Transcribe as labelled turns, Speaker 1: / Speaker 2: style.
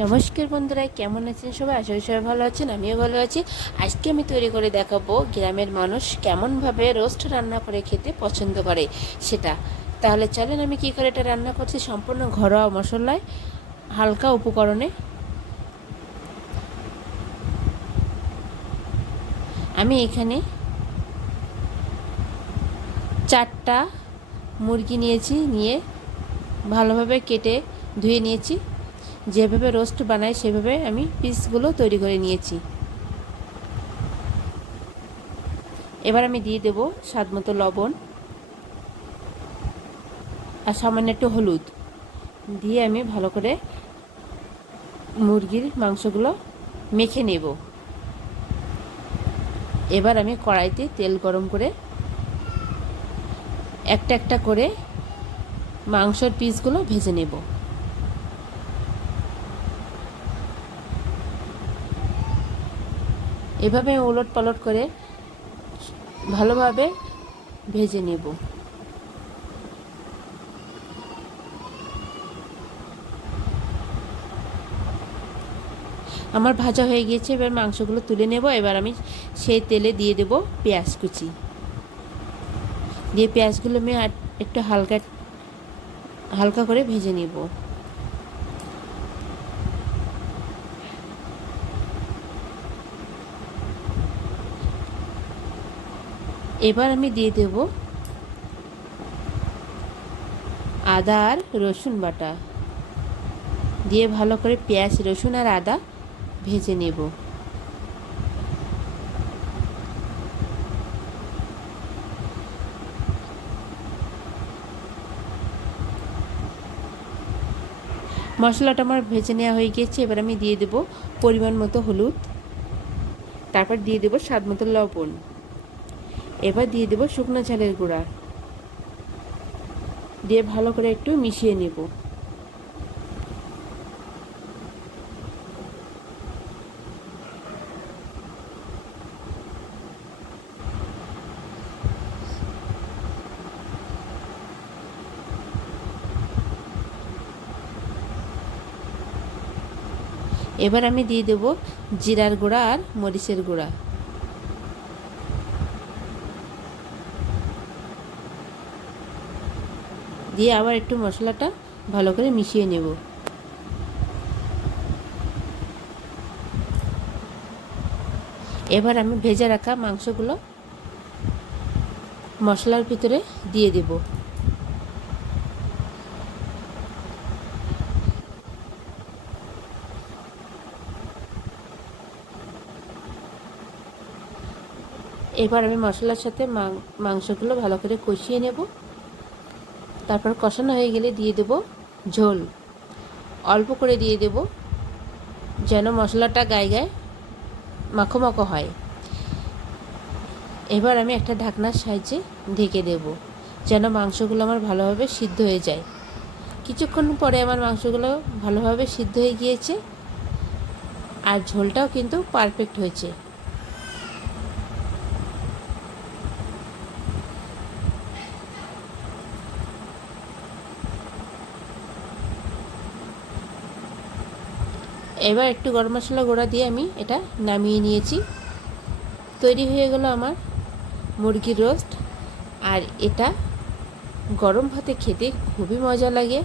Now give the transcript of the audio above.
Speaker 1: নমস্কার বন্ধুরা, কেমন আছেন সবাই? আশা করি সবাই ভালো আছেন, আমিও ভালো আছি। আজকে আমি তৈরি করে দেখাবো গ্রামের মানুষ কেমনভাবে রোস্ট রান্না করে খেতে পছন্দ করে সেটা। তাহলে চলেন আমি কী করে এটা রান্না করছি সম্পূর্ণ ঘরোয়া মশলায়, হালকা উপকরণে। আমি এখানে চারটা মুরগি নিয়েছি, নিয়ে ভালোভাবে কেটে ধুয়ে নিয়েছি। যেভাবে রোস্ট বানাই, সেভাবে আমি পিসগুলো তৈরি করে নিয়েছি। এবার আমি দিয়ে দেব স্বাদ মতো লবণ আর সামান্য একটু হলুদ। দিয়ে আমি ভালো করে মুরগির মাংসগুলো মেখে নেব। এবার আমি কড়াইতে তেল গরম করে একটা একটা করে মাংসর পিসগুলো ভেজে নেব। এভাবে ওলট পালট করে ভালোভাবে ভেজে নেব। আমার ভাজা হয়ে গিয়েছে, এবার মাংসগুলো তুলে নেব। এবার আমি সেই তেলে দিয়ে দেব পেঁয়াজ কুচি। দিয়ে পেঁয়াজগুলো আমি একটু হালকা হালকা করে ভেজে নেব। এবার আমি দিয়ে দেব আদা আর রসুন বাটা। দিয়ে ভালো করে পেঁয়াজ, রসুন আর আদা ভেজে নেব। মশলাটা আমার ভেজে নেওয়া হয়ে গিয়েছে, এবার আমি দিয়ে দেব পরিমাণ মতো হলুদ। তারপর দিয়ে দেব স্বাদ মতো লবণ। এবার দিয়ে দেব শুকনো ঝালের গুঁড়া। দিয়ে ভালো করে একটু মিশিয়ে নেব। এবার আমি দিয়ে দেব জিরার গুঁড়া আর মরিচের গুঁড়া। দিয়ে আবার একটু মশলাটা ভালো করে মিশিয়ে নেব। এবার আমি ভেজে রাখা মাংসগুলো মশলার ভিতরে দিয়ে দেব। এবার আমি মশলার সাথে মাংসগুলো ভালো করে কষিয়ে নেব। তারপর কষানো হয়ে গেলে দিয়ে দেব ঝোল। অল্প করে দিয়ে দেব যেন মশলাটা গায়ে গায়ে মাখো মাখো হয়। এবার আমি একটা ঢাকনার সাহায্যে ঢেকে দেব যেন মাংসগুলো আমার ভালোভাবে সিদ্ধ হয়ে যায়। কিছুক্ষণ পরে আমার মাংসগুলো ভালোভাবে সিদ্ধ হয়ে গিয়েছে আর ঝোলটাও কিন্তু পারফেক্ট হয়েছে। এবার একটু গরম মশলা গুঁড়া দিয়ে আমি এটা নামিয়ে নিয়েছি। তৈরি হয়ে গেল আমার মুরগির রোস্ট। আর এটা গরম ভাতে খেতে খুবই মজা লাগে।